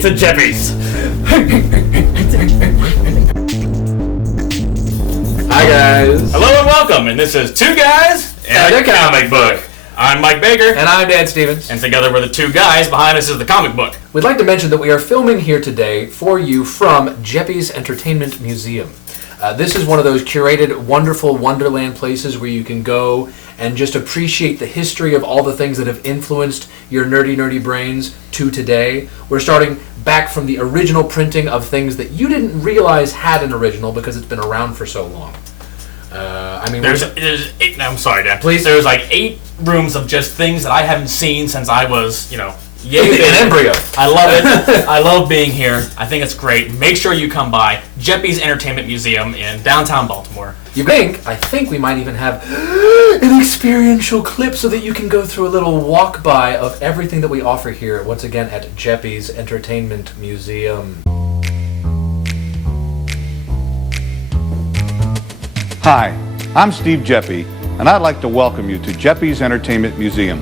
To Jeppies. Hi guys. Hello and welcome, and this is Two Guys and a Comic Book. I'm Mike Baker. And I'm Dan Stevens. And together we're the two guys. Behind us is the comic book. We'd like to mention that we are filming here today for you from Jeppies Entertainment Museum. This is one of those curated, wonderful Wonderland places where you can go and just appreciate the history of all the things that have influenced your nerdy brains to today. We're starting back from the original printing of things that you didn't realize had an original because it's been around for so long. There's eight. No, I'm sorry, Dan. Please. There's like 8 rooms of just things that I haven't seen since I was, an embryo. I love it. I love being here. I think it's great. Make sure you come by Jeppies Entertainment Museum in downtown Baltimore. I think we might even have an experiential clip so that you can go through a little walk by of everything that we offer here, once again, at Jeppies Entertainment Museum. Hi, I'm Steve Jeppy, and I'd like to welcome you to Jeppies Entertainment Museum.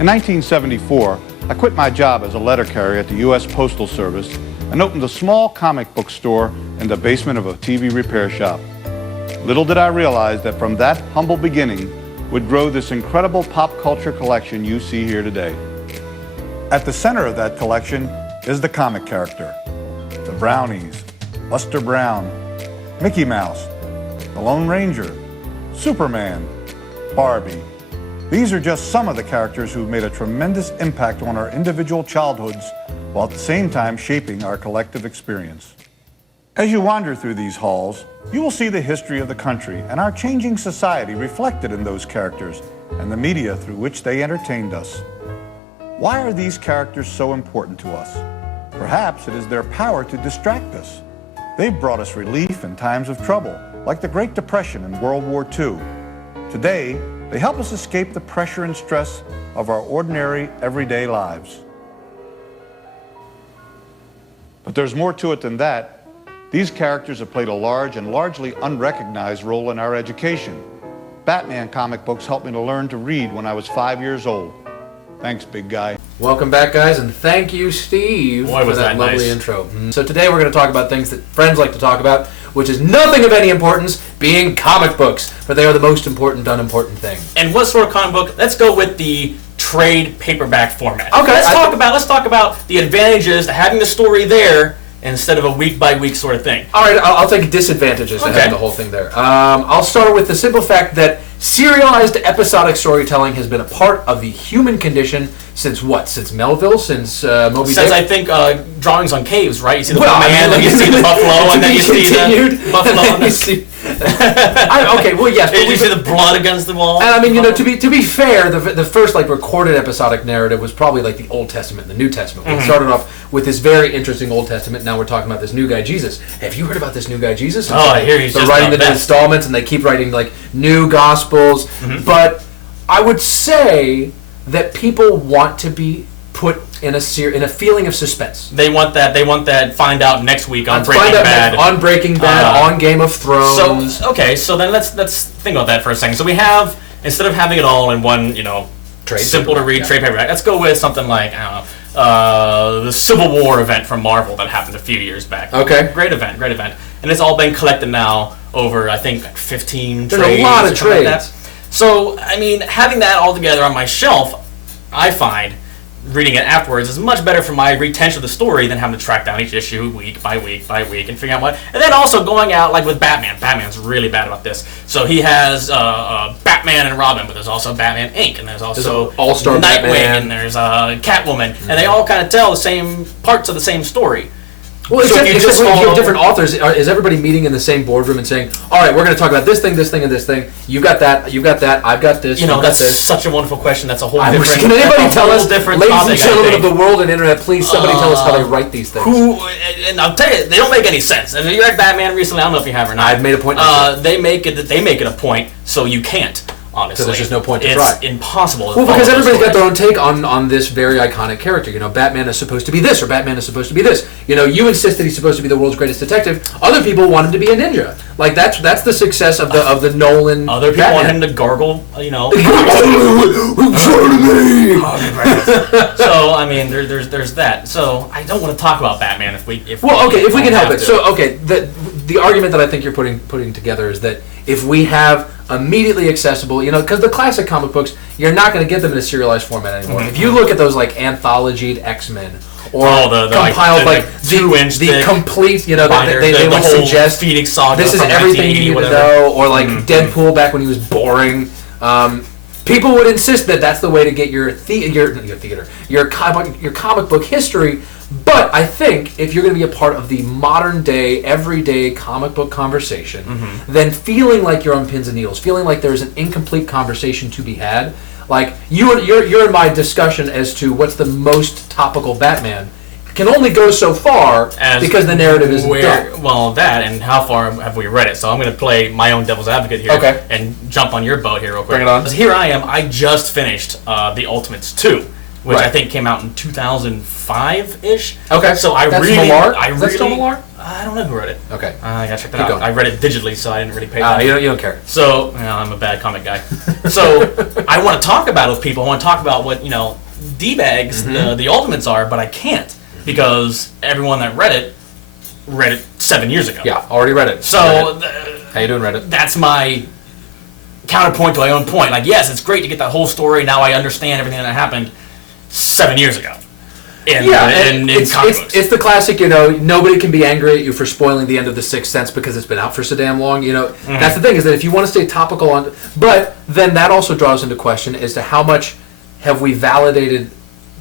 In 1974, I quit my job as a letter carrier at the U.S. Postal Service and opened a small comic book store in the basement of a TV repair shop. Little did I realize that from that humble beginning would grow this incredible pop culture collection you see here today. At the center of that collection is the comic character. The Brownies, Buster Brown, Mickey Mouse, the Lone Ranger, Superman, Barbie. These are just some of the characters who've made a tremendous impact on our individual childhoods while at the same time shaping our collective experience. As you wander through these halls, you will see the history of the country and our changing society reflected in those characters and the media through which they entertained us. Why are these characters so important to us? Perhaps it is their power to distract us. They've brought us relief in times of trouble, like the Great Depression and World War II. Today, they help us escape the pressure and stress of our ordinary, everyday lives. But there's more to it than that. These characters have played a large and largely unrecognized role in our education. Batman comic books helped me to learn to read when I was 5 years old. Thanks, big guy. Welcome back, guys, and thank you, Steve, for that lovely intro. So today we're going to talk about things that friends like to talk about, which is nothing of any importance, being comic books, for they are the most important, unimportant thing. And what sort of comic book? Let's go with the trade paperback format. Okay. Let's talk about the advantages of having the story there instead of a week-by-week sort of thing. All right, I'll take disadvantages to having the whole thing there. I'll start with the simple fact that serialized episodic storytelling has been a part of the human condition since what? Since Melville? Since Moby Dick? Since I think drawings on caves, right? You see the man, you see the buffalo, and then you see the buffalo, and then you see... okay, well, yes. Did you see the blood against the wall? And I mean, to be fair, the first recorded episodic narrative was probably like the Old Testament and the New Testament. We started off with this very interesting Old Testament. Now we're talking about this new guy Jesus. Have you heard about this new guy Jesus? And I hear he's they're just writing the the best. installments, and they keep writing like new gospels. But I would say that people want to be put in a feeling of suspense. They want that find out next week on Breaking Bad. On Breaking Bad, on Game of Thrones. So then let's think about that for a second. So we have, instead of having it all in one, simple to read trade paperback, let's go with something like, I don't know, the Civil War event from Marvel that happened a few years back. Okay. Great event. And it's all been collected now over, I think, 15 There's trades. a lot of trades. Like that. So, I mean, having that all together on my shelf, I find, reading it afterwards is much better for my retention of the story than having to track down each issue week by week by week and figuring out what. And then also going out like with Batman. Batman's really bad about this. So he has Batman and Robin, but there's also Batman Inc. and there's also All-Star Nightwing Batman. and there's Catwoman, and they all kind of tell the same parts of the same story. Well, So except, if you except just when you have follow- different authors, is everybody meeting in the same boardroom and saying, all right, we're going to talk about this thing, and this thing. You've got that, I've got this, You know, you've got that's this. such a wonderful question. That's a whole I wish, different. can anybody that's a tell whole us, different ladies topic, and I gentlemen of think. the world and internet, please somebody tell us how they write these things. And I'll tell you, they don't make any sense. If you read Batman recently, I don't know if you have or not. I've made a point not to. They make it a point, so you can't. Honestly, So there's just no point to it's try. impossible. To Well, because follow those everybody's got their stories. own take on this very iconic character. You know, Batman is supposed to be this, or Batman is supposed to be this. You know, you insist that he's supposed to be the world's greatest detective. Other people want him to be a ninja. Like that's the success of the Nolan. Other people Batman. want him to gargle, you know. me. So I mean, there's that. So I don't want to talk about Batman if we If we can don't help have it. to. So okay, the argument that I think you're putting together is that if we have immediately accessible, you know, because the classic comic books, you're not going to get them in a serialized format anymore. Mm-hmm. If you look at those like anthologied X-Men or the compiled like, like the 2-inch the thick complete, you know, binder, they the would whole suggest Phoenix Saga this is from everything you 1980, need to whatever. know, or like Deadpool back when he was boring. People would insist that that's the way to get your comic book history. But I think if you're going to be a part of the modern day, everyday comic book conversation, then feeling like you're on pins and needles, feeling like there's an incomplete conversation to be had, like you're in my discussion as to what's the most topical Batman, can only go so far because the narrative isn't done. Well, that and how far have we read it? So I'm going to play my own devil's advocate here Okay. and jump on your boat here real quick. Bring it on. 'Cause here I am. I just finished The Ultimates 2, which Right. I think came out in 2005-ish. Okay. So I That's really, Millar? I Is really, that still Millar? I don't know who wrote it. Okay. I gotta check that Keep out. going. I read it digitally, so I didn't really pay attention. You don't care. So, I'm a bad comic guy. So, I want to talk about it with people. I want to talk about what, D-bags the Ultimates are, but I can't because everyone that read it 7 years ago. Yeah, already read it. So, How you doing, Reddit? that's my counterpoint to my own point. Like, yes, it's great to get that whole story. Now I understand everything that happened 7 years ago. In comic books. It's the classic, nobody can be angry at you for spoiling the end of The Sixth Sense because it's been out for so damn long. That's the thing, is that if you want to stay topical on... But then that also draws into question as to how much have we validated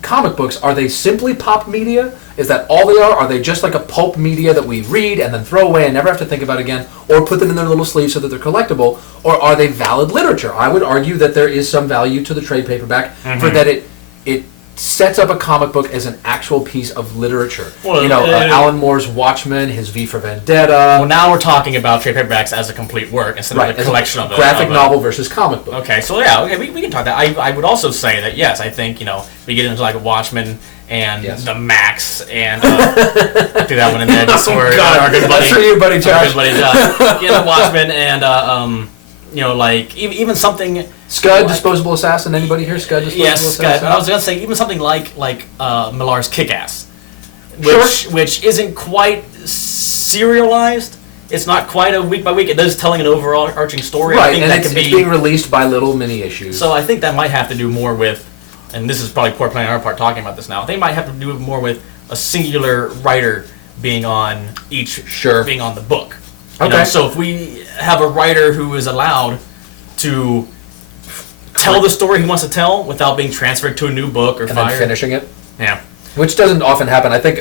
comic books. Are they simply pop media? Is that all they are? Are they just like a pulp media that we read and then throw away and never have to think about again, or put them in their little sleeves so that they're collectible? Or are they valid literature? I would argue that there is some value to the trade paperback for that it sets up a comic book as an actual piece of literature. Well, Alan Moore's Watchmen, his V for Vendetta. Well, now we're talking about trade paperbacks as a complete work instead of a collection of graphic novel versus comic book. Okay, so we can talk that. I would also say that yes, I think we get into like Watchmen and the Max and do that one in there just for our good buddy. That's for you, buddy Josh. Our good buddy Josh. The Watchmen and like even something. Scud, Disposable Assassin. Anybody here? Scud, Disposable Yes, Assassin. Scud. I was gonna say even something like Millar's Kick-Ass, Sure. which isn't quite serialized. It's not quite a week by week. It is telling an overarching story. Right, I think and that it's could be being released by little mini issues. So I think that might have to do more with, and this is probably poor planning on our part talking about this now. They might have to do more with a singular writer being on being on the book. Okay. So if we have a writer who is allowed to tell the story he wants to tell without being transferred to a new book or and fired. then finishing it. Yeah. Which doesn't often happen. I think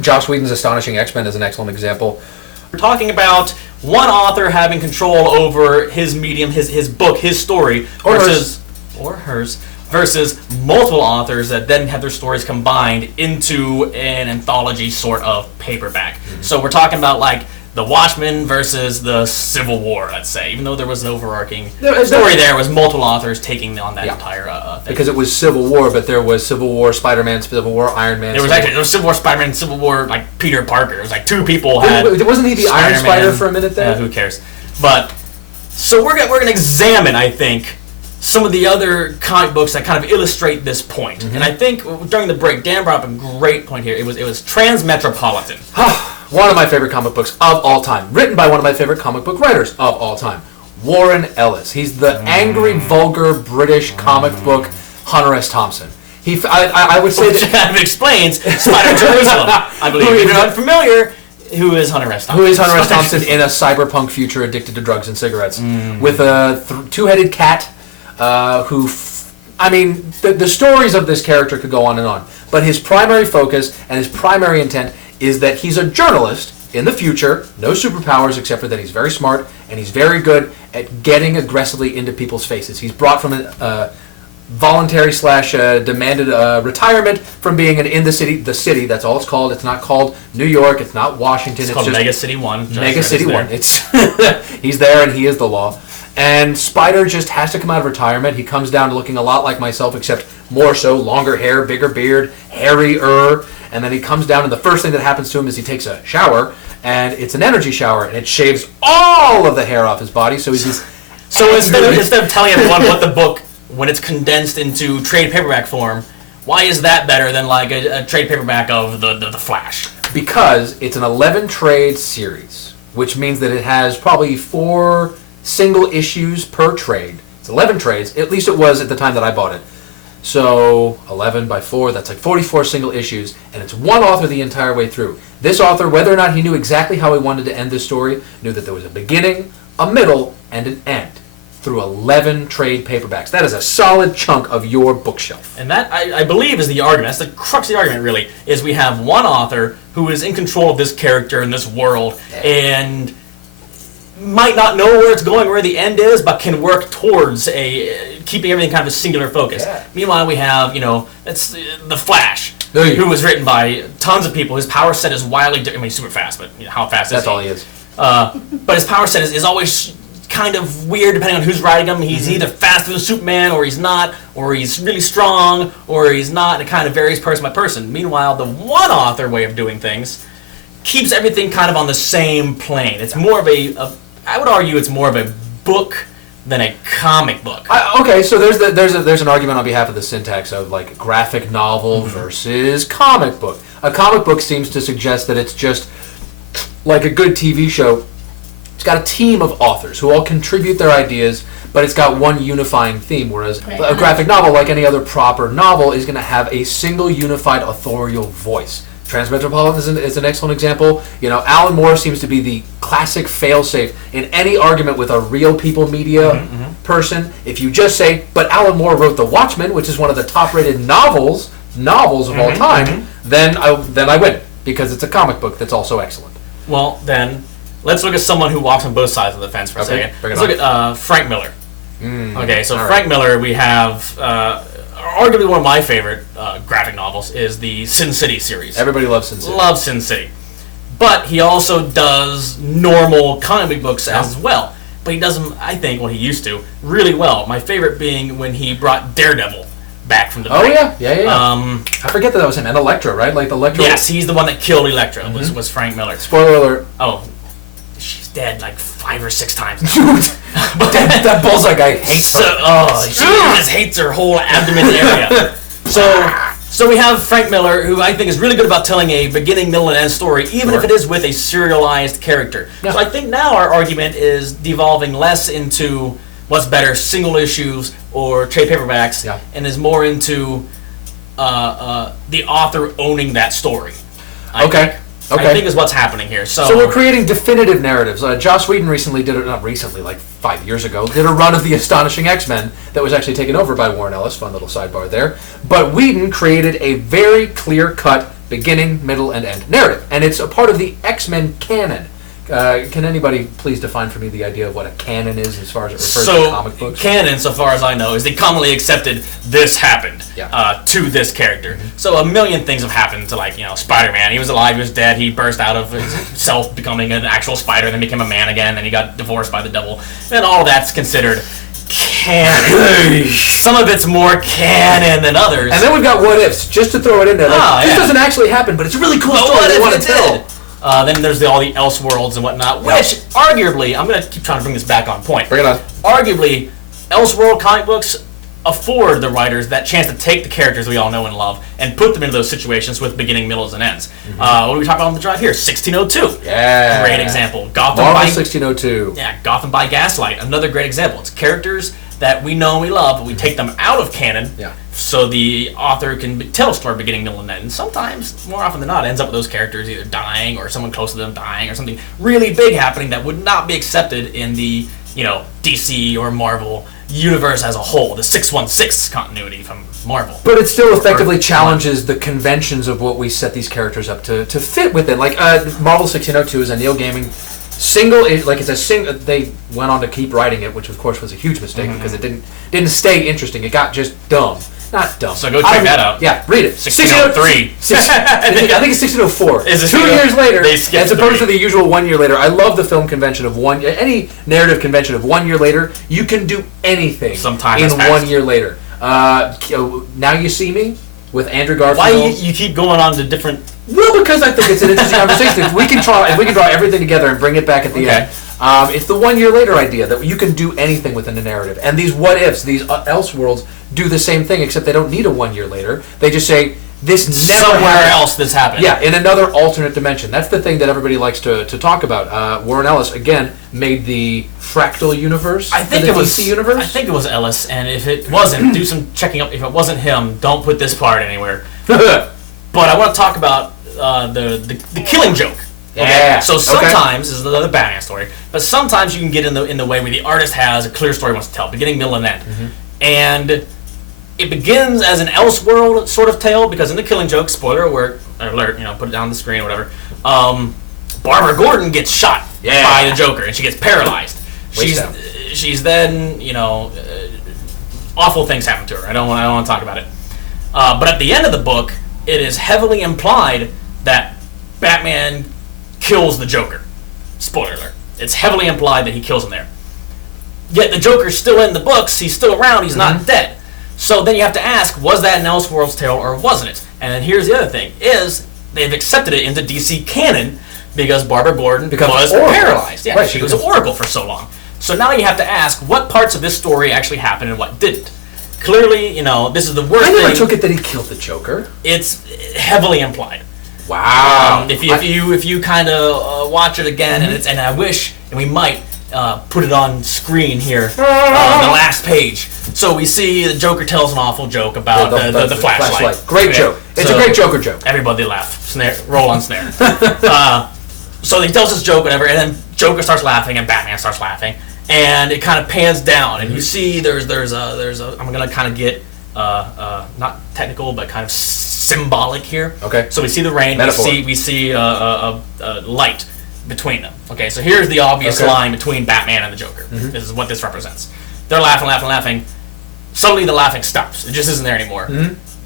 Joss Whedon's Astonishing X-Men is an excellent example. We're talking about one author having control over his medium, his book, his story, Or hers, versus multiple authors that then have their stories combined into an anthology sort of paperback. So we're talking about like the Watchmen versus the Civil War, let's say, even though there was an overarching story there, was multiple authors taking on that entire thing. Because it was Civil War, but there was Civil War, Spider-Man, Civil War, Iron Man. There was Civil War Spider-Man, Civil War like Peter Parker. It was like two people had. Wasn't he the Iron Spider for a minute there? Yeah, who cares? But so we're gonna examine, I think, some of the other comic books that kind of illustrate this point. And I think during the break, Dan brought up a great point here. It was Transmetropolitan. One of my favorite comic books of all time, written by one of my favorite comic book writers of all time, Warren Ellis. He's the angry, vulgar British comic book Hunter S. Thompson. I would say Which that kind of explains Spider Jerusalem, I believe. If you're unfamiliar, who is Hunter S. Thompson? who is Hunter S. Thompson in a cyberpunk future addicted to drugs and cigarettes with a two-headed cat the stories of this character could go on and on, but his primary focus and his primary intent is that he's a journalist in the future, no superpowers except for that he's very smart and he's very good at getting aggressively into people's faces. He's brought from a voluntary / demanded retirement from being in the city. That's all it's called. It's not called New York. It's not Washington. It's It's called just Mega City 1. Mega City 1. It's he's there and he is the law. And Spider just has to come out of retirement. He comes down to looking a lot like myself, except more so, longer hair, bigger beard, hairier. And then he comes down, and the first thing that happens to him is he takes a shower, and it's an energy shower, and it shaves all of the hair off his body. So he's this. So instead of telling everyone what the book, when it's condensed into trade paperback form, why is that better than like a trade paperback of the Flash? Because it's an 11 trade series, which means that it has probably 4 single issues per trade. It's 11 trades, at least it was at the time that I bought it. So 11 by 4, that's like 44 single issues, and it's one author the entire way through. This author, whether or not he knew exactly how he wanted to end this story, knew that there was a beginning, a middle, and an end through 11 trade paperbacks. That is a solid chunk of your bookshelf. And that, I believe, is the argument. That's the crux of the argument, really, is we have one author who is in control of this character in this world, and might not know where it's going, where the end is, but can work towards keeping everything kind of a singular focus. Yeah. Meanwhile, we have, that's the Flash, There you who go. was written by tons of people. His power set is wildly different. I mean, he's super fast, but how fast is he? That's all he is. But his power set is always kind of weird depending on who's writing him. He's either faster than Superman, or he's not, or he's really strong, or he's not, and it kind of varies person by person. Meanwhile, the one author way of doing things keeps everything kind of on the same plane. It's more of I would argue it's more of a book than a comic book. Okay, so there's an argument on behalf of the syntax of like graphic novel versus comic book. A comic book seems to suggest that it's just like a good TV show. It's got a team of authors who all contribute their ideas, but it's got one unifying theme, whereas a graphic novel, like any other proper novel, is going to have a single unified authorial voice. Transmetropolitan is an excellent example. Alan Moore seems to be the classic failsafe in any argument with a real people media person. If you just say, but Alan Moore wrote The Watchmen, which is one of the top-rated novels of all time, then I win, because it's a comic book that's also excellent. Well, then, let's look at someone who walks on both sides of the fence for a second. bring it Let's look at Frank Miller. Okay, so Frank Miller, we have arguably one of my favorite graphic novels is the Sin City series. Everybody loves Sin City. Loves Sin City. But he also does normal comic books as well. But he does them, I think, he used to, really well. My favorite being when he brought Daredevil back from the Oh, dead. yeah. I forget that was him. And Elektra, right? Like the Elektra. Yes, he's the one that killed Elektra, was Frank Miller. Spoiler alert. Oh, she's dead like 5 or 6 times. that Bullseye guy hates her. She just hates her whole abdomen area. So we have Frank Miller, who I think is really good about telling a beginning, middle, and end story, even if it is with a serialized character. Yeah. So I think now our argument is devolving less into what's better, single issues or trade paperbacks, and is more into the author owning that story. I think is what's happening here. So we're creating definitive narratives. Joss Whedon recently like 5 years ago, did a run of the Astonishing X-Men that was actually taken over by Warren Ellis. Fun little sidebar there. But Whedon created a very clear-cut beginning, middle, and end narrative. And it's a part of the X-Men canon. Can anybody please define for me the idea of what a canon is as far as it refers to comic books? Canon, so far as I know, is the commonly accepted this happened to this character. So a million things have happened to Spider-Man. He was alive, he was dead, he burst out of himself becoming an actual spider, then became a man again, then he got divorced by the devil. And all that's considered canon. Some of it's more canon than others. And then we've got what ifs, just to throw it in there. This doesn't actually happen, but it's a really cool story they want to tell. Then there's all the Elseworlds and whatnot, which arguably, I'm going to keep trying to bring this back on point. Bring it on. Arguably, Elseworld comic books afford the writers that chance to take the characters we all know and love and put them into those situations with beginning, middles, and ends. What do we talk about on the drive here? 1602. Yeah. Great example. Marvel 1602. Yeah, Gotham by Gaslight. Another great example. It's characters that we know and we love, but we take them out of canon. Yeah. So the author can tell a story beginning, middle, and end. And sometimes, more often than not, it ends up with those characters either dying or someone close to them dying or something really big happening that would not be accepted in the, DC or Marvel universe as a whole, the 616 continuity from Marvel. But it still effectively challenges the conventions of what we set these characters up to fit within. Like Marvel 1602 is a Neil Gaiman they went on to keep writing it, which of course was a huge mistake because it didn't stay interesting. It got just dumb. Not dumb. So go check that out. Yeah, read it. 1603. I think it's 1604. Is it 2 years later, they as opposed to the usual 1 year later. I love the film convention of any narrative convention of 1 year later. You can do anything sometime in 1 year later. Now You See Me with Andrew Garfield. Why you keep going on to different? Well, because I think it's an interesting conversation. If we can draw everything together and bring it back at the end. It's the 1 year later idea that you can do anything within the narrative. And these what ifs, these Elseworlds, do the same thing, except they don't need a 1 year later. They just say, this never somewhere happened. else this happened. Yeah, in another alternate dimension. That's the thing that everybody likes to talk about. Warren Ellis, again, made the fractal universe. I think the it was DC universe. I think it was Ellis, and if it wasn't, do some checking up. If it wasn't him, don't put this part anywhere. But I want to talk about the Killing Joke. Okay? Yeah. So sometimes this is another Batman story, but sometimes you can get in the way where the artist has a clear story he wants to tell, beginning, middle, and end, and it begins as an Elseworld sort of tale because in the Killing Joke, spoiler alert, put it down on the screen or whatever. Barbara Gordon gets shot by the Joker and she gets paralyzed. She's then awful things happen to her. I don't want to talk about it. But at the end of the book, it is heavily implied that Batman kills the Joker. Spoiler alert. It's heavily implied that he kills him there. Yet the Joker's still in the books. He's still around. He's not dead. So then you have to ask, was that an Elseworlds tale or wasn't it? And then here's the other thing, is they've accepted it into DC canon because Barbara Gordon was paralyzed. Yeah, she was an Oracle for so long. So now you have to ask, what parts of this story actually happened and what didn't? Clearly, this is the worst thing. I never took it that he killed the Joker. It's heavily implied. Wow. If you kind of watch it again, and I wish, and we might put it on screen here, the last page. So we see the Joker tells an awful joke about the flashlight. Great joke. It's a great Joker joke. Everybody laugh. Roll on snare. So he tells this joke, whatever, and then Joker starts laughing and Batman starts laughing, and it kind of pans down, and you see there's a I'm gonna kind of get not technical but kind of symbolic here. Okay. So we see the rain. Metaphor. We see a light between them. Okay. So here's the obvious line between Batman and the Joker. This is what this represents. They're laughing. Suddenly the laughing stops. It just isn't there anymore.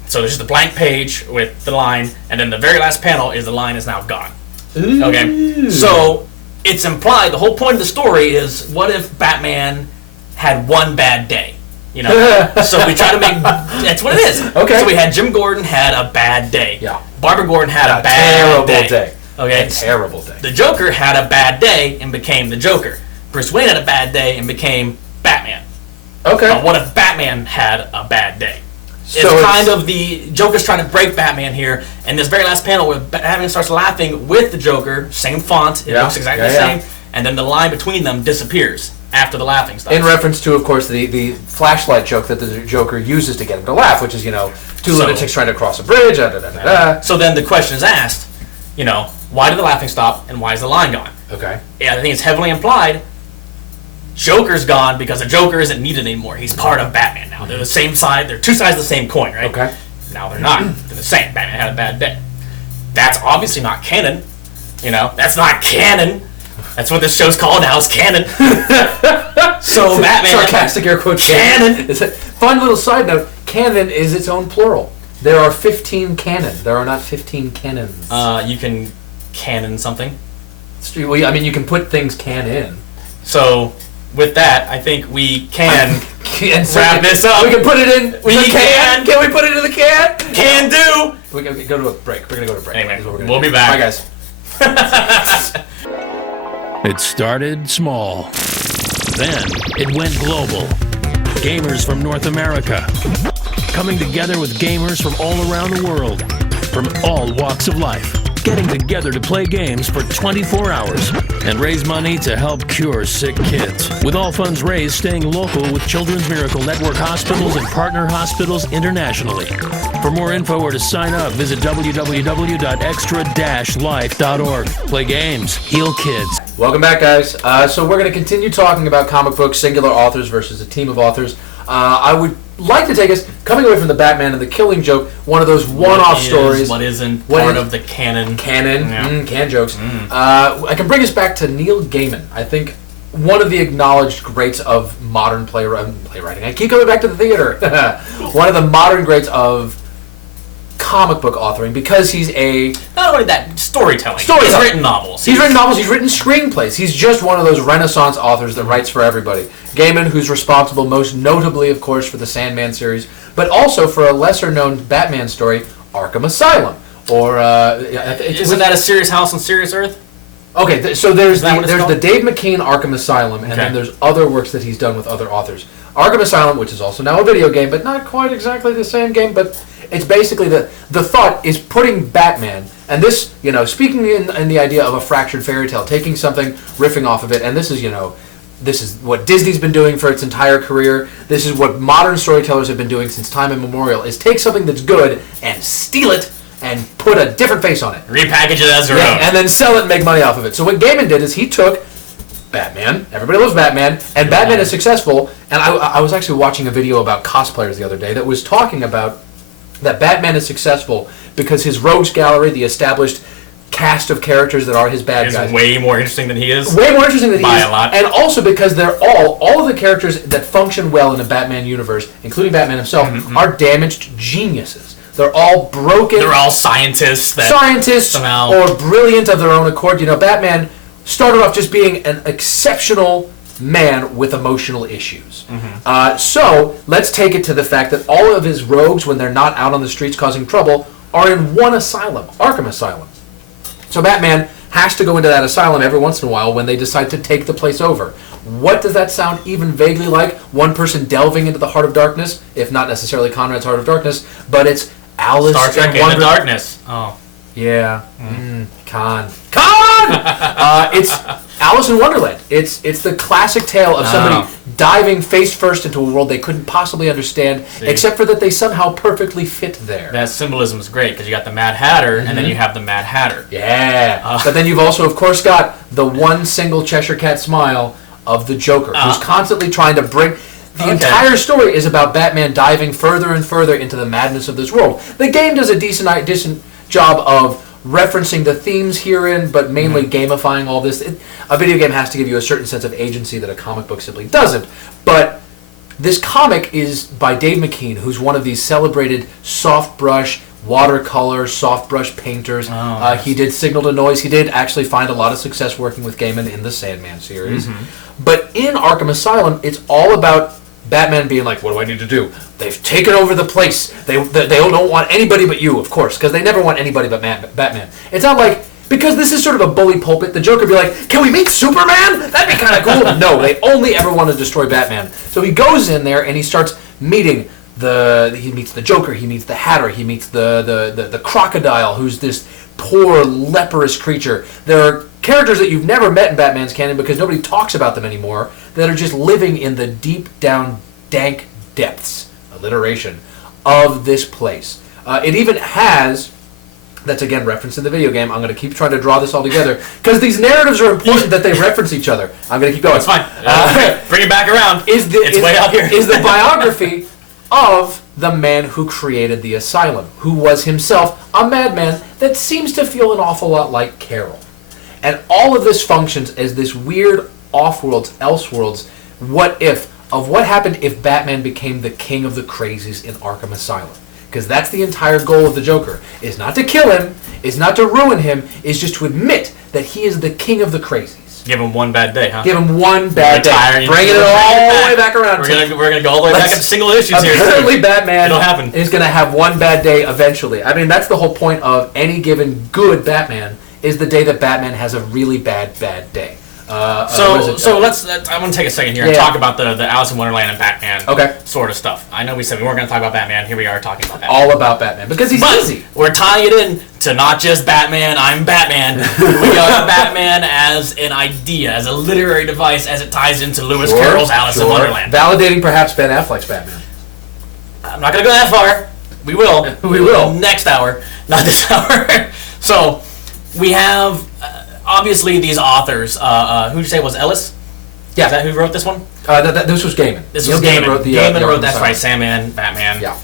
So there's just a blank page with the line, and then the very last panel is the line is now gone. Okay. So it's implied. The whole point of the story is, what if Batman had one bad day? So we try to make that's what it is. Okay. So we had Jim Gordon had a bad day. Yeah. Barbara Gordon had a bad terrible day. Okay. A terrible day. The Joker had a bad day and became the Joker. Bruce Wayne had a bad day and became Batman. Okay. What if Batman had a bad day? So it's kind of the Joker's trying to break Batman here, and this very last panel where Batman starts laughing with the Joker, same font, it looks exactly the same, and then the line between them disappears after the laughing stops. In reference to, of course, the flashlight joke that the Joker uses to get him to laugh, which is, two lunatics trying to cross a bridge. So then the question is asked, why did the laughing stop and why is the line gone? Okay. Yeah, I think it's heavily implied. Joker's gone because the Joker isn't needed anymore. He's part of Batman now. They're the same side. They're two sides of the same coin, right? Okay. Now they're not. They're the same. Batman had a bad day. That's obviously not canon. That's not canon. That's what this show's called now. It's canon. So Batman. Sarcastic air quotes. Canon. It's a fun little side note. Canon is its own plural. There are 15 canon. There are not 15 canons. You can canon something. Well, I mean, you can put things in. So. With that, I think we can wrap this up. We can put it in. We can. Can we put it in the can? Can do. We're going to go to a break. We're going to go to a break. Anyway, we'll be back. Bye, guys. It started small. Then it went global. Gamers from North America coming together with gamers from all around the world, from all walks of life. getting together to play games for 24 hours and raise money to help cure sick kids. With all funds raised staying local with Children's Miracle Network hospitals and partner hospitals internationally. For more info or to sign up, visit www.extra-life.org. Play games, heal kids. Welcome back, guys. So we're going to continue talking about comic books, singular authors versus a team of authors. I would like to take us, coming away from the Batman and the Killing Joke, one of those one-off stories. What isn't part of the canon. Canon jokes. I can bring us back to Neil Gaiman. I think one of the acknowledged greats of modern playwriting. I keep coming back to the theater. One of the modern greats of comic book authoring, because he's not only that, storytelling. He's written novels. He's written novels. He's written screenplays. He's just one of those Renaissance authors that writes for everybody. Gaiman, who's responsible most notably, of course, for the Sandman series, but also for a lesser-known Batman story, Arkham Asylum. Or isn't that a Serious House on Serious Earth? Okay, so there's the Dave McKean Arkham Asylum, and then there's other works that he's done with other authors. Arkham Asylum, which is also now a video game, but not quite exactly the same game, but it's basically the thought is putting Batman, and this, speaking in the idea of a fractured fairy tale, taking something, riffing off of it, and this is what Disney's been doing for its entire career. This is what modern storytellers have been doing since time immemorial, is take something that's good and steal it and put a different face on it. Repackage it as their own. And then sell it and make money off of it. So what Gaiman did is he took Batman, everybody loves Batman, and Batman is successful, and I was actually watching a video about cosplayers the other day that was talking about that Batman is successful because his rogues gallery, the established cast of characters that are his bad guys, is way more interesting than he is. Way more interesting than he is. By a lot. And also because they're all of the characters that function well in a Batman universe, including Batman himself, are damaged geniuses. They're all broken. They're all scientists. Or brilliant of their own accord. Batman started off just being an exceptional man with emotional issues. So let's take it to the fact that all of his rogues, when they're not out on the streets causing trouble, are in one asylum, Arkham Asylum. So Batman has to go into that asylum every once in a while when they decide to take the place over. What does that sound even vaguely like? One person delving into the Heart of Darkness, if not necessarily Conrad's Heart of Darkness, but it's Alice Star Trek in the Darkness. Oh. Yeah. Con! It's Alice in Wonderland. It's the classic tale of somebody diving face first into a world they couldn't possibly understand, except for that they somehow perfectly fit there. That symbolism is great, because you got the Mad Hatter, and then you have the Mad Hatter. Yeah. But then you've also, of course, got the one single Cheshire Cat smile of the Joker, who's constantly trying to bring... The entire story is about Batman diving further and further into the madness of this world. The game does a decent job of referencing the themes herein, but mainly gamifying all this. A video game has to give you a certain sense of agency that a comic book simply doesn't. But this comic is by Dave McKean, who's one of these celebrated soft brush, watercolor, soft brush painters. He did Signal to Noise. He did actually find a lot of success working with Gaiman in the Sandman series. But in Arkham Asylum, it's all about Batman being like, what do I need to do? They've taken over the place. They don't want anybody but you, of course, because they never want anybody but Batman. It's not like, because this is sort of a bully pulpit, the Joker would be like, can we meet Superman? That'd be kind of cool. No, they only ever want to destroy Batman. So he goes in there and he starts meeting he meets the Joker, he meets the Hatter, he meets the Crocodile, who's this poor, leprous creature. There are characters that you've never met in Batman's canon because nobody talks about them anymore, that are just living in the deep down, dank depths, alliteration, of this place. It even has, that's again referenced in the video game, I'm going to keep trying to draw this all together, because these narratives are important that they reference each other. I'm going to keep going. It's fine. Bring it back around. It's way out here. Is the biography of the man who created the asylum, who was himself a madman that seems to feel an awful lot like Carol. And all of this functions as this weird off-worlds, elseworlds, what happened if Batman became the king of the crazies in Arkham Asylum. Because that's the entire goal of the Joker, is not to kill him, is not to ruin him, is just to admit that he is the king of the crazies. Give him one bad day, huh? Give him one bad day. Bring it all the way back around. We're gonna go all the way back up to single issues here. Apparently Batman happen. is going to have one bad day eventually. I mean, that's the whole point of any given good Batman, is the day that Batman has a really bad day. So let's. I want to take a second here and talk about the Alice in Wonderland and Batman sort of stuff. I know we said we weren't going to talk about Batman. Here we are talking about Batman. All about Batman because he's easy. We're tying it in to not just Batman, I'm Batman. We got Batman as an idea, as a literary device, as it ties into Lewis Carroll's Alice in Wonderland. Validating perhaps Ben Affleck's Batman. I'm not going to go that far. We will. We will. Next hour, not this hour. So, we have, obviously, these authors. Who did you say was Ellis? Yeah. Is that who wrote this one? This was Gaiman. This was Gaiman. Wrote the, Gaiman wrote, that's Sandman. right, Sandman, Batman. Yeah.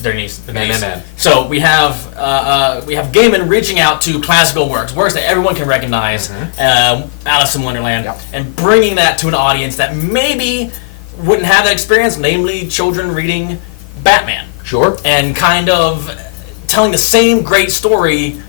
Their niece. The Man, niece. man, man. So we have Gaiman reaching out to classical works that everyone can recognize, Alice in Wonderland, Yep. and bringing that to an audience that maybe wouldn't have that experience, namely children reading Batman. Sure. And kind of telling the same great story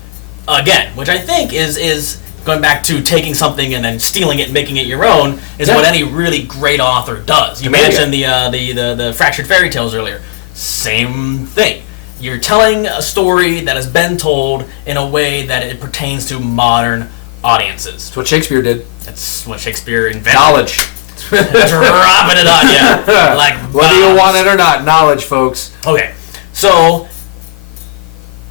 again, which I think is going back to taking something and then stealing it and making it your own, is what any really great author does. You mentioned the Fractured Fairy Tales earlier. Same thing. You're telling a story that has been told in a way that it pertains to modern audiences. That's what Shakespeare did. That's what Shakespeare invented. Knowledge. Dropping it on you. Like Whether you bombs. want it or not, knowledge, folks. Okay, so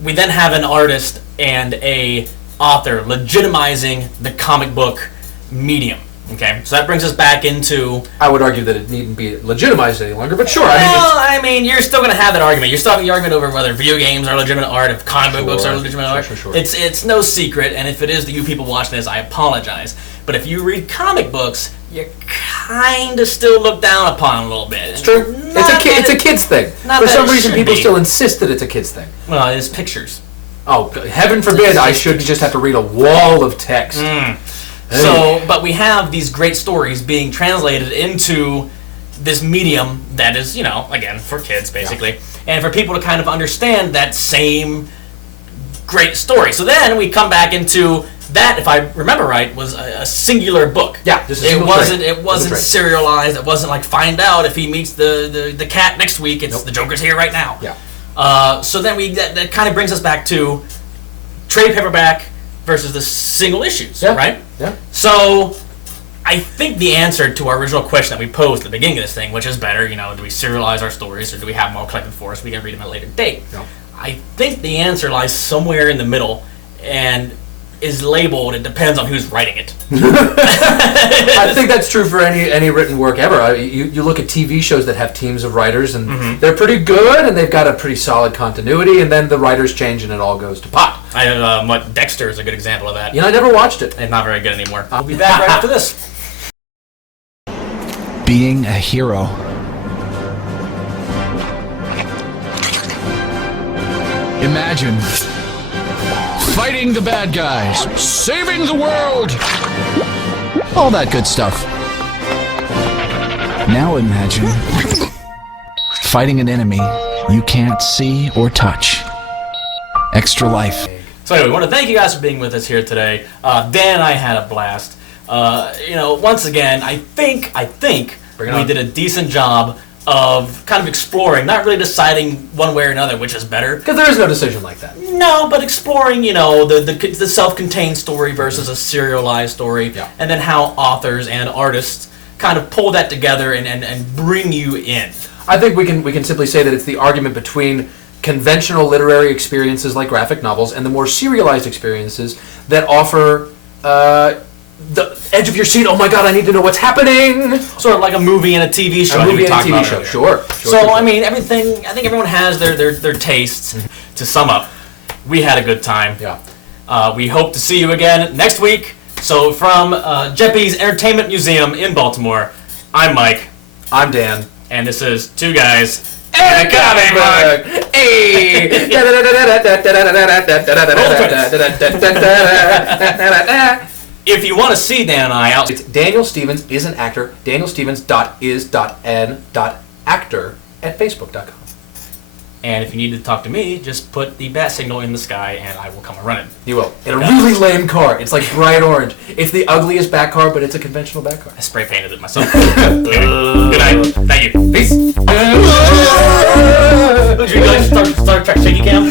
we then have an artist and a author legitimizing the comic book medium. Okay, so that brings us back into. I would argue that it needn't be legitimized any longer, but sure. I mean, you're still going to have that argument. You're still having the argument over whether video games are legitimate art, if comic book books are legitimate art. Sure. It's no secret, and if it is that you people watching this, I apologize. But if you read comic books, you kind of still look down upon a little bit. It's true. It's a kid's thing. Not For that some it reason, should people be. still insist that it's a kid's thing. Well, it's pictures. Oh, heaven forbid I should just have to read a wall of text. So, but we have these great stories being translated into this medium that is, again, for kids, basically. And for people to kind of understand that same great story. So then we come back into that, if I remember right, was a singular book. Yeah, just a it single wasn't. trade. It wasn't Single trade. serialized. It wasn't like find out if he meets the cat next week. It's the Joker's here right now. Yeah. So then that kind of brings us back to trade paperback versus the single issues, right? Yeah. So I think the answer to our original question that we posed at the beginning of this thing, which is better, do we serialize our stories or do we have them all collected for us so we can read them at a later date? No. I think the answer lies somewhere in the middle and is labeled, it depends on who's writing it. I think that's true for any written work ever. You look at TV shows that have teams of writers, and they're pretty good, and they've got a pretty solid continuity, and then the writers change, and it all goes to pot. Dexter is a good example of that. I never watched it. It's not very good anymore. I'll be back right after this. Being a hero. Imagine fighting the bad guys, saving the world, all that good stuff. Now imagine fighting an enemy you can't see or touch. Extra Life. So anyway, we want to thank you guys for being with us here today. Dan and I had a blast. Once again, I think we did a decent job of kind of exploring, not really deciding one way or another which is better. Because there is no decision like that. No, but exploring, the self-contained story versus a serialized story, and then how authors and artists kind of pull that together and bring you in. I think we can simply say that it's the argument between conventional literary experiences like graphic novels and the more serialized experiences that offer the edge of your seat. Oh my God, I need to know what's happening. Sort of like a movie and a TV show. A movie we and a talked TV about show. earlier. Sure. So I mean, I think everyone has their tastes. To sum up, we had a good time. Yeah. We hope to see you again next week. So from Jeppy's Entertainment Museum in Baltimore, I'm Mike. I'm Dan. And this is Two Guys and a Comic Book. Hey! If you want to see Dan and I out, It's Daniel Stevens is an actor. DanielStevens.is.n.actor at Facebook.com. and if you need to talk to me, just put the bat signal in the sky and I will come and run it. You will. In a really lame car. It's like bright orange. It's the ugliest bat car, but it's a conventional bat car. I spray painted it myself. Good night. Thank you. Peace. Would you guys start Trek shaky cam?